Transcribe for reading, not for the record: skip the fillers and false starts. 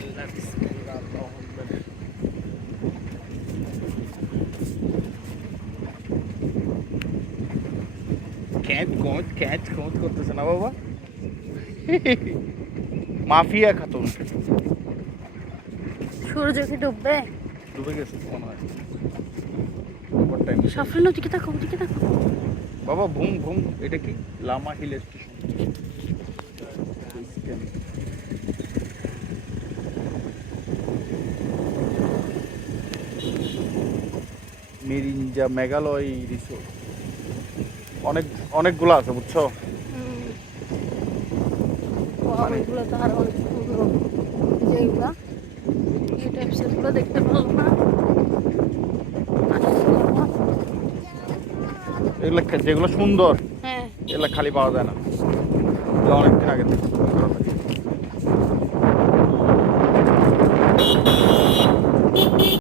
বিসমিল্লাহ বিসমিল্লাহ আল্লাহু আকবার। ক্যাচ কোঁচ করতেছে না বাবা। মাফিয়া খাতুন সূর্য কি ডুববে? ডুবে গেছে মনে হয়। সাফরিন ওদিকে তাকো, ওদিকে তাকো। বাবা ভুম ভুম, এটা কি Lama hill station. Mirinja Meghalaya resort অনেকগুলো আছে বুঝছো। এগুলো তো আরো অনেক সুন্দর, যেগুলা এই টাইপসের গুলো দেখতে পারলাম না। এগুলো যেগুলো সুন্দর হ্যাঁ, এগুলো খালি পাওয়া যায় না, অনেকদিন আগে থেকে